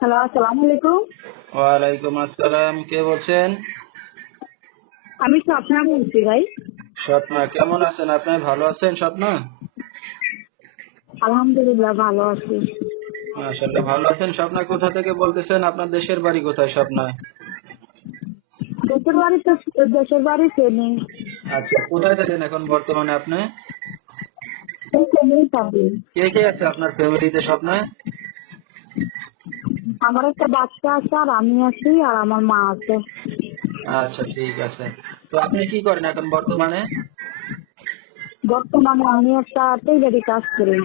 Hello, আসসালামু আলাইকুম। ওয়ালাইকুম আসসালাম। কে বলছেন? আমি স্বপ্না বলছি ভাই। স্বপ্না, কেমন আছেন আপনি? ভালো আছেন স্বপ্না? আলহামদুলিল্লাহ ভালো আছি। মাশাআল্লাহ, ভালো আছেন। স্বপ্না কোথা থেকে বলতেছেন? আপনার দেশের বাড়ি কোথায় স্বপ্না? দেশের বাড়ি তো দেশের বাড়ি ফেনী। আচ্ছা, কোথায় থাকেন এখন বর্তমানে আপনি? ফেনী থাকি। কে কে আছে আপনার ফ্যামিলিতে স্বপ্না? আমার একটা বাচ্চা আছে আর আমি আছি আর আমার মা আছে। আচ্ছা, ঠিক আছে। তো আপনি কি করেন এখন বর্তমানে? বর্তমানে আমি একটা টেইলারি কাজ করি।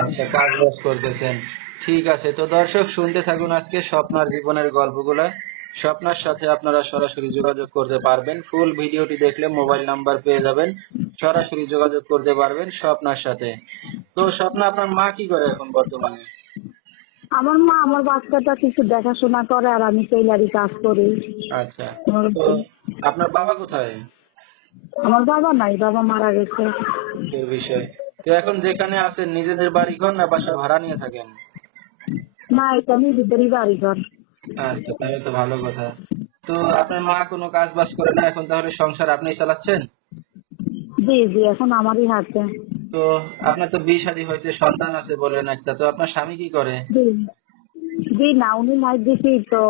আচ্ছা, কাজ বাজ করতেছেন। ঠিক আছে। তো দর্শক, শুনতে থাকুন আজকে স্বপ্নার জীবনের গল্পগুলা। স্বপ্নার সাথে আপনারা সরাসরি যোগাযোগ করতে পারবেন। ফুল ভিডিওটি দেখলে মোবাইল নাম্বার পেয়ে যাবেন। সরাসরি যোগাযোগ করতে পারবেন স্বপ্নার সাথে। তো স্বপ্না, আপনার মা কি করে এখন বর্তমানে? আমার মা আমার বাচ্চাটা কিছু দেখাশোনা করে আর আমি টেইলারি কাজ করি। আচ্ছা। তো আপনার বাবা কোথায়? আমার বাবা নাই, বাবা মারা গেছে। সে বিষয়। তো এখন যেখানে আছেন নিজেদের বাড়ি ঘর না বাসা ভাড়া নিয়ে থাকেন? না, এটা নিজেদেরই বাড়ি ঘর। আচ্ছা, তাহলে তো ভালো কথা। তো আপনার মা কোনো কাজ বাজ করে না, এখন তাহলে সংসার আপনিই চালাচ্ছেন? জি জি, এখন আমারই হাতে। তো আপনার তো বিয়ে শাদী হয়েছে, সন্তান আছে বলেন একটা, তো আপনার স্বামী কি করে? জি জি, না উনি নাই দেখি তো।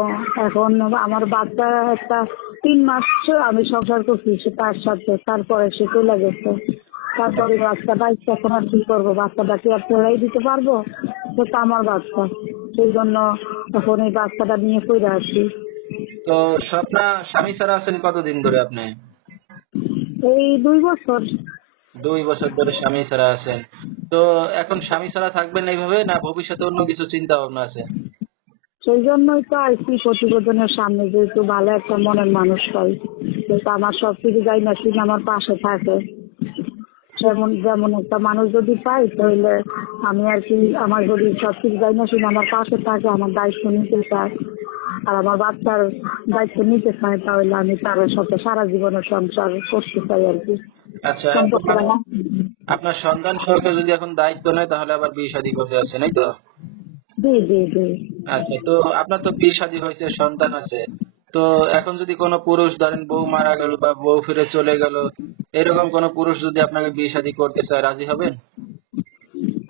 এখন আমার বাচ্চা একটা 3 মাস আমি সংসার করছি তার সাথে, তারপরে সে চলে গেছে। তারপরে বাচ্চাটা ইচ্ছা, এখন আর কি করবো, বাচ্চাটা কি আর ফেলাই দিতে পারবো? সেটা আমার বাচ্চা, সেই জন্য এখন এই বাচ্চাটা নিয়ে কইরা আছি। তো স্বপ্না, স্বামী ছাড়া আছেন কতদিন ধরে আপনি? এই 2 বছর। 2 বছর ধরে স্বামী ছাড়া আছেন। তো এখন স্বামী ছাড়া থাকবেন এইভাবে, না ভবিষ্যতে অন্য কিছু চিন্তা ভাবনা আছে? সেই জন্যই তো আইসি প্রতিবেদনের সামনে, যেহেতু ভালো একটা মনের মানুষ পাই, যেহেতু আমার সব কিছু যাই না ঠিক আমার পাশে থাকে, যেমন যেমন একটা মানুষ যদি পাই তাহলে আমি আর কি, আমার যদি সব কিছু যাই না শুনে আমার পাশে থাকে, আমার দায়িত্ব নিতে চায় আর আমার বাচ্চার দায়িত্ব নিতে চায়, তাহলে আমি তার সাথে সারা জীবনের সংসার করতে চাই আর কি। আচ্ছা, সম্পর্কটা না। আপনার সন্তান সহকারে যদি এখন দায়িত্ব নেয় তাহলে আবার বিয়ে শাদী করতে যাচ্ছেন, এই তো? জি জি জি। আচ্ছা, তো আপনার তো বিয়ে শাদী হয়েছে, সন্তান আছে। তো এখন যদি কোনো পুরুষ, ধরেন বউ মারা গেল বা বউ ফিরে চলে গেল, এরকম কোনো পুরুষ যদি আপনাকে বিয়ে শাদী করতে চায়, রাজি হবেন?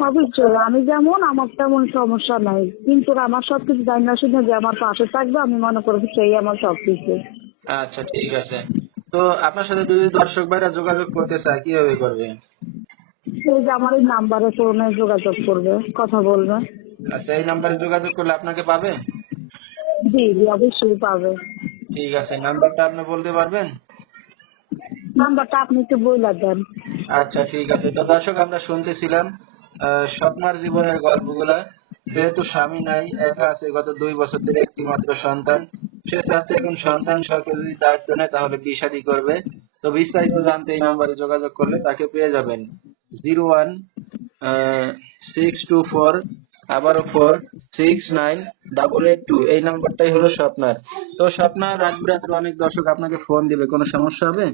অবশ্যই, আমি যেমন আমার তেমন সমস্যা নাই, কিন্তু আমার সবকিছু জানি না শুনে যে আমার পাশে থাকবে, আমি মনে করবো সেই আমার সবকিছু। আচ্ছা, ঠিক আছে। তো আপনার সাথে যদি দর্শক ভাইরা যোগাযোগ করতে চায় কিভাবে করবে? সেই যে আমার এই নাম্বারে ফোনে যোগাযোগ করবে, কথা বলবে। আচ্ছা, এই নাম্বারে যোগাযোগ করলে আপনাকে পাবে? জি জি, অবশ্যই পাবে। ঠিক আছে, নাম্বারটা আপনি বলতে পারবেন? নাম্বারটা আপনি একটু বইলা দেন। আচ্ছা, ঠিক আছে। তো দর্শক, আমরা শুনতেছিলাম স্বপ্নার জীবনের গল্পগুলা। যেহেতু স্বামী নাই, একা আছে, গত 2 বছর ধরে একটি মাত্র সন্তান। সে চাচ্ছে এখন সন্তান সহকারে যদি দায়িত্ব নেয় তাহলে বিয়ে শাদী করবে। তো বিস্তারিত জানতে এই নাম্বারে যোগাযোগ করলে তাকে পেয়ে যাবেন। 01 624, আবারও 4698882, এই নাম্বারটাই হলো স্বপ্নার। তো স্বপ্নার রাত বিরাতে অনেক দর্শক আপনাকে ফোন দিবে, কোনো সমস্যা হবে?